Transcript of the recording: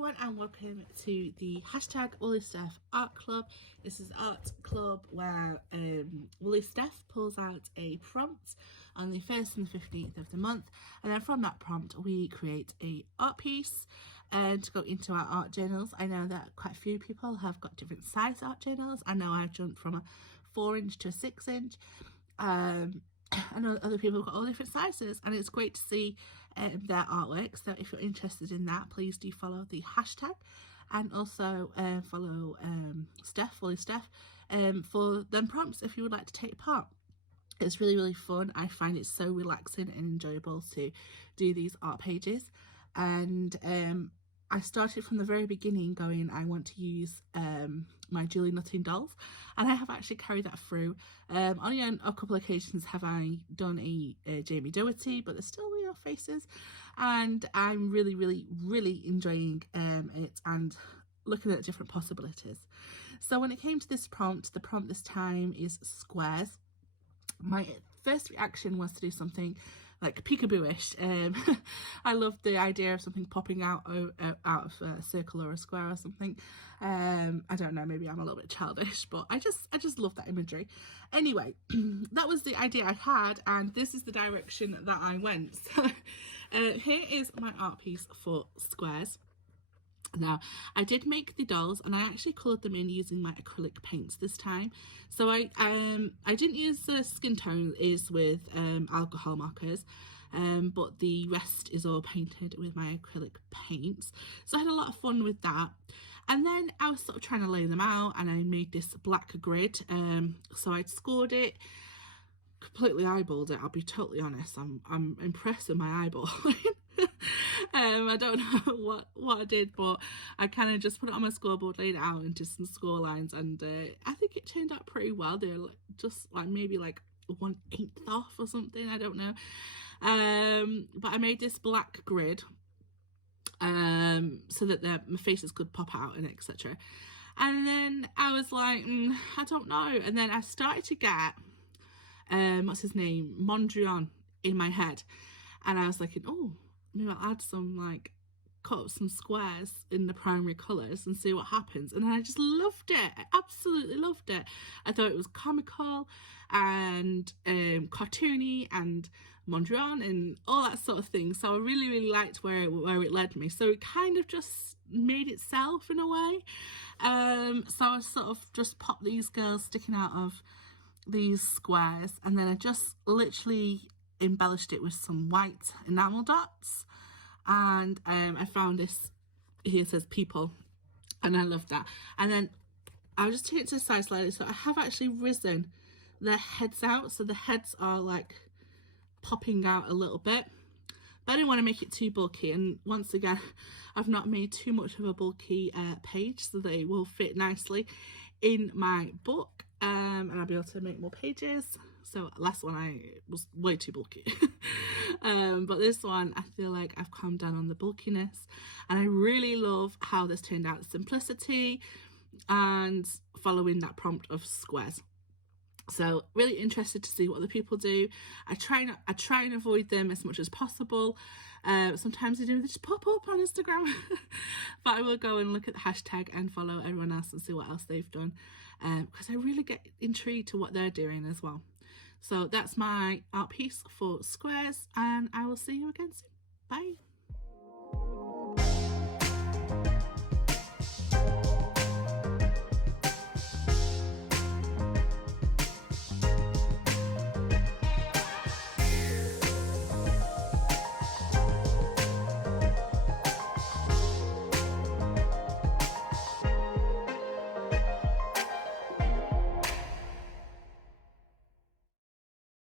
everyone and welcome to the hashtag Woolly Steph Art Club. This is art club where Woolly Steph pulls out a prompt on the 1st and the 15th of the month, and then from that prompt we create a art piece and to go into our art journals. I know that quite a few people have got different size art journals. I know I've jumped from a 4-inch to a 6-inch. I know other people have got all different sizes, and it's great to see their artwork. So if you're interested in that, please do follow the hashtag, and also follow Woolly Steph for them prompts if you would like to take part. It's really fun. I find it so relaxing and enjoyable to do these art pages, and I started from the very beginning going, I want to use my Julie Nutting dolls, and I have actually carried that through. Only on a couple of occasions have I done a Jamie Doherty, but they're still real faces, and I'm really enjoying it and looking at different possibilities. So when it came to this prompt, the prompt this time is squares. My first reaction was to do something like peekaboo-ish. I love the idea of something popping out of a circle or a square or something. I don't know, maybe I'm a little bit childish, but I just love that imagery. Anyway, that was the idea I had, and this is the direction that I went. So here is my art piece for squares. Now, I did make the dolls, and I actually coloured them in using my acrylic paints this time. So I didn't use the skin tone is with alcohol markers, but the rest is all painted with my acrylic paints. So I had a lot of fun with that. And then I was sort of trying to lay them out, and I made this black grid. So I'd scored it, completely eyeballed it. I'll be totally honest. I'm impressed with my eyeballing. I don't know what I did, but I kind of just put it on my scoreboard, laid it out into some score lines, and I think it turned out pretty well. They're just like maybe like 1/8 off or something, I don't know. But I made this black grid so that my faces could pop out and etc. And then I was like, I don't know. And then I started to get what's his name, Mondrian, in my head, and I was like, oh, maybe I'll add some, like, cut up some squares in the primary colours and see what happens. And I just loved it. I absolutely loved it. I thought it was comical and cartoony and Mondrian and all that sort of thing. So I really liked where it led me. So it kind of just made itself in a way. So I sort of just popped these girls sticking out of these squares, and then I just literally embellished it with some white enamel dots, and I found this here, says people, and I love that. And then I'll just take it to the side slightly, so I have actually risen their heads out, so the heads are like popping out a little bit, but I didn't want to make it too bulky. And once again, I've not made too much of a bulky page, so they will fit nicely in my book, and I'll be able to make more pages. So last one I was way too bulky. But this one I feel like I've calmed down on the bulkiness, and I really love how this turned out. Simplicity and following that prompt of squares. So really interested to see what the people do. I try and avoid them as much as possible. Sometimes they just pop up on Instagram. But I will go and look at the hashtag and follow everyone else and see what else they've done, because I really get intrigued to what they're doing as well. So that's my art piece for squares, and I will see you again soon. Bye.